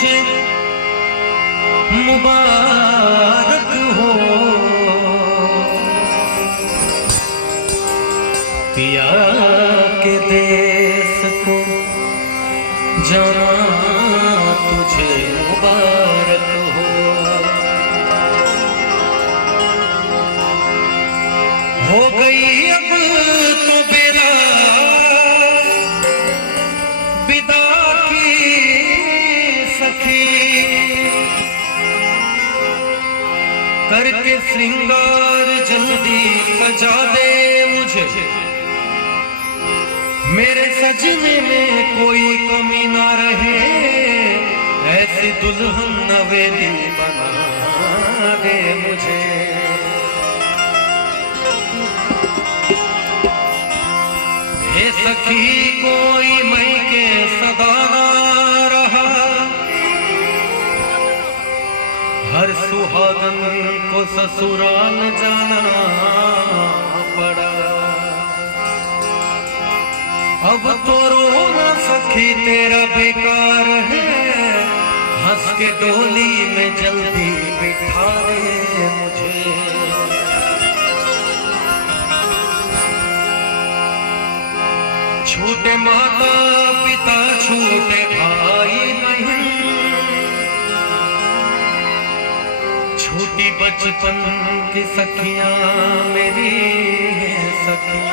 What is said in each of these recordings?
तुझे मुबारक हो, पिया के देश को जाना तुझे मुबारक हो गई अब तो बेला विदा की सखी, करके श्रृंगार जल्दी सजा दे मुझे, मेरे सजने में कोई कमी ना रहे, ऐसी दुल्हन नवेली बना दे मुझे। हे सखी कोई मई के सदा ना रहा, हर सुहागन को ससुराल जाना पड़ा, अब तो रोना सखी तेरा बेकार है, हंस के डोली में जल्दी बिठा दे मुझे। छूटे माता पिता छूटे भाई नहीं, छूटी बचपन की सखियां मेरी सखी,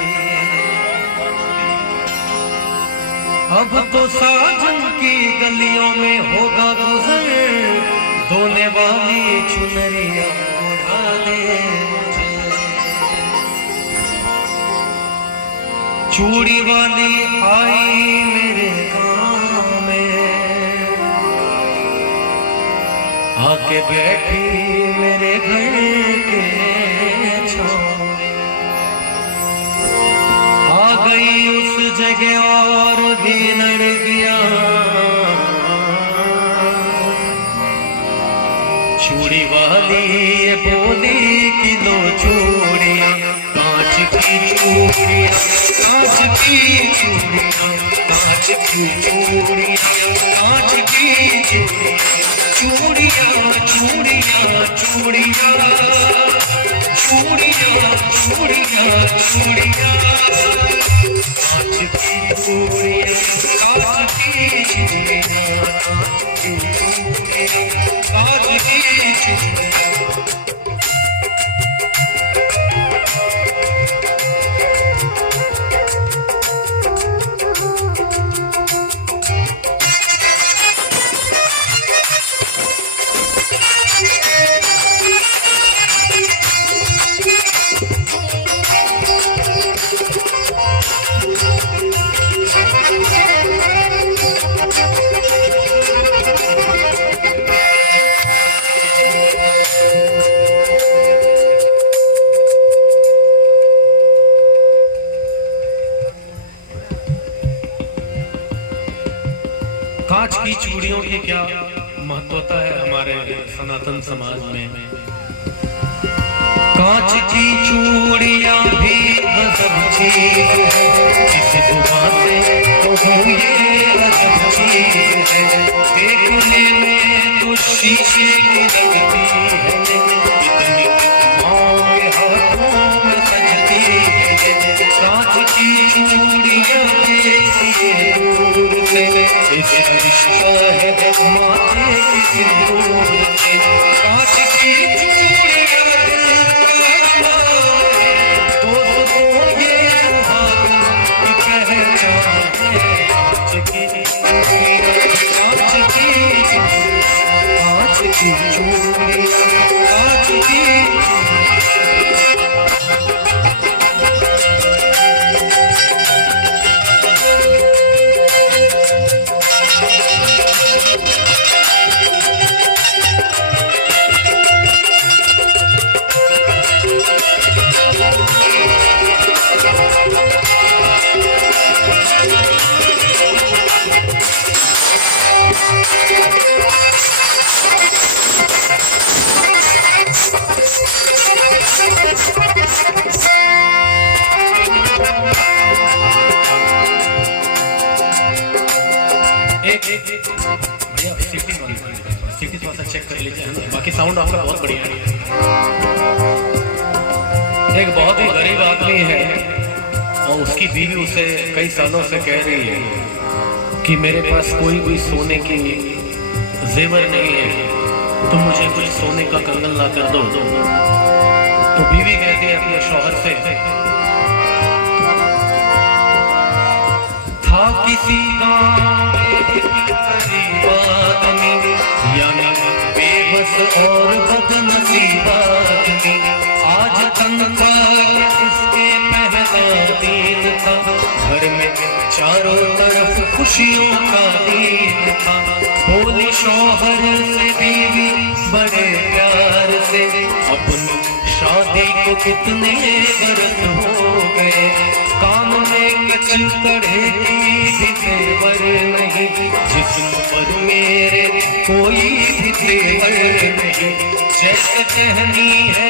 अब तो साजन की गलियों में होगा गुजर, धोने वाली चुनरिया उड़ा दे मुझे। चूड़ी वाली आई मेरे गाँव में, आके बैठी मेरे घर के छाँव में, आ गई उस जगह और भी लड़कियां, चूड़ी वाली ये बोली कि लो चूड़ियां, कांच की चूड़ियां, कांच की चूड़ियां, कांच की चूड़ियां, कांच की चूड़ियां, चूड़ियां चूड़ियां चूड़ियां चूड़ियां चूड़ियां, कांच की चूड़ियां, कांच की चूड़ियां, कांच की चूड़ियां, कांच की चूड़ियां। कांच की चूड़ियों की क्या महत्वता है हमारे सनातन समाज में। कांच की चूड़ियां भी गजब चीज है, किसी दुआ से तो ये गजब चीज है, देखने में तो शीशे की लगती है, इतनी माँ के हाथों में सजती है। कांच की चूड़ियां देखिए दूर से, इसे रिश्ता है माथे की सिंदूर से। कांच की चूड़ियां दोस्तों ये सुहागन की पहचान है। कांच की चूड़ियां, कांच की चूड़ियां, कांच की चूड़ियां, कांच की भैया सीटी बंद चेक कर लीजिए, बाकी साउंड आपका बहुत बढ़िया है। एक बहुत ही गरीब आदमी है और उसकी बीवी उसे कई सालों से कह रही है कि मेरे पास कोई भी सोने की जेवर नहीं है, तुम मुझे कुछ सोने का कंगन ला कर दो। तो बीवी कहती है अपने शौहर से, था किसी गाँव आदमी यानी बेबस और बदनसीब आदमी, आज तनखा इसके पहला दिन था, घर में चारों तरफ खुशियों का दिन था। बोली शौहर से बीवी बड़े प्यार से, अपनी शादी को कितने बरस हो गए, कान में कच कड़े की तेवर नहीं, जिस्म पर मेरे कोई भी तेवर नहीं। जैसे कहनी है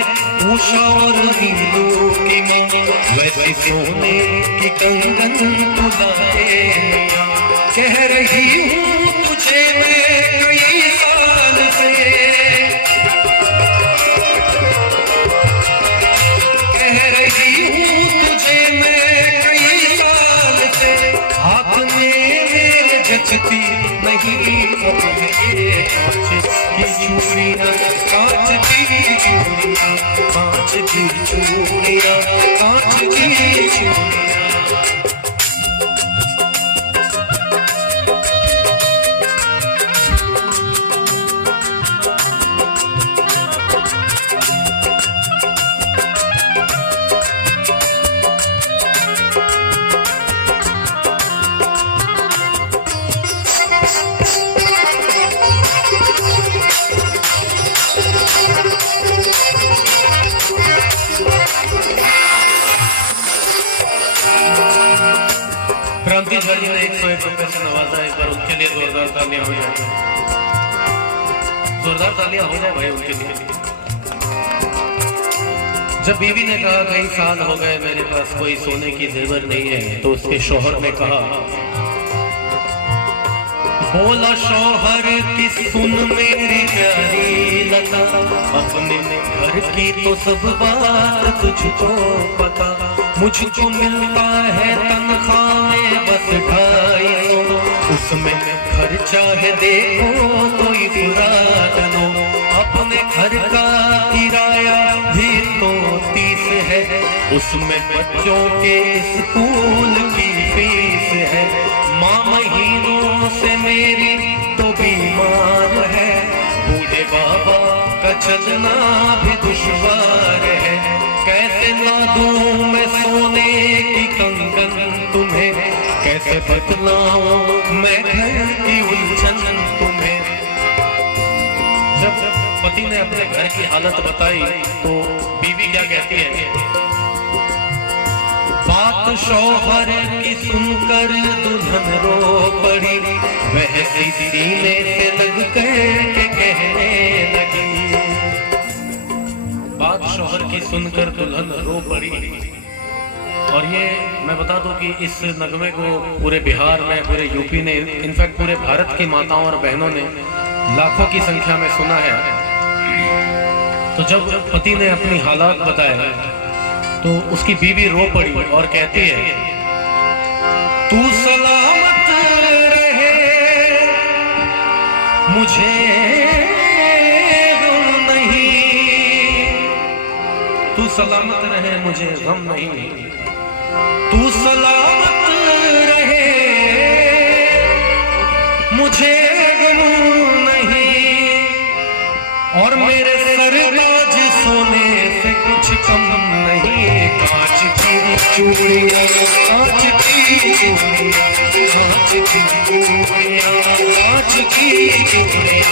उषा और नीलू की माँ, वैसे सोने की कंगन तुलाए मियां। कह रही हूँ तुझे मैं कई साल से, कह रही हूँ तुझे मैं कई साल से, हाथ में मेरे जचती नहीं अपने कांच की चूड़ियाँ, कांच की चूड़ियाँ, कांच की चूड़ियाँ, कांच की चूड़ियाँ। क्रांति झा जी ने 101 रुपए से नवाजा, एक बार उनके लिए जोरदार तालियां हो जाए, जोरदार तालियां हो जाए भाई उनके लिए। जब बीवी ने कहा कई साल हो गए मेरे पास कोई सोने की जेवर नहीं है, तो उसके शौहर ने कहा, बोला शौहर की सुन मेरी प्यारी लता, अपने घर की तो सब बात तुझको पता, मुझको मिलता है तनख्वाह में बस 250, उसमें खर्चा है देखो कोई फुराद लो, अपने घर का किराया भी तो 30 है, उसमें बच्चों के स्कूल की फीस है, माँ महीनों से मेरी तो बीमार है, बूढ़े बाबा का चलना भी दुश्वार है, कैसे ला दूं मैं सोने की कंगन तुम्हें, कैसे बतलाऊं मैं घर की उलझन तुम्हें। जब पति ने अपने घर की हालत बताई तो बीवी क्या कहती है, बात शौहर की सुनकर दुल्हन रो पड़ी, वह सीने से लग कर कहने लगी, बात शौहर की सुनकर दुल्हन रो पड़ी। और ये मैं बता दूं कि इस नगमे को पूरे बिहार में, पूरे यूपी ने, इनफैक्ट पूरे भारत की माताओं और बहनों ने लाखों की संख्या में सुना है। तो जब पति ने अपनी हालात बताए तो उसकी बीवी रो पड़ी और कहती है, तू सलामत रहे मुझे गम नहीं, तू सलामत रहे मुझे गम नहीं, तू सलामत रहे मुझे गम नहीं, और मेरे सरताज सोने से कुछ कम नहीं, कांच की चूड़ियाँ, कांच की चूड़ियाँ, कांच की चूड़ियाँ, कांच की चूड़ियाँ,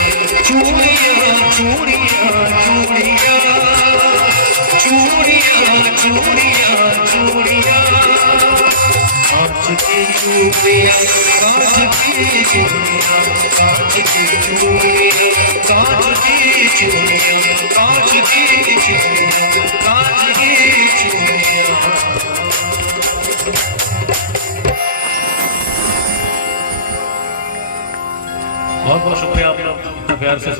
चूड़ियाँ, चूड़ियाँ, चूड़ियाँ, चूड़ियाँ, चूड़ियाँ, चूड़ियाँ, कांच की चूड़ियाँ, कांच की चूड़ियाँ, कांच की चूड़ियाँ, कांच की चूड़ियाँ, कांच की चूड़ियाँ, कांच की चूड़ियाँ। बहुत बहुत शुक्रिया आप लोग प्यार से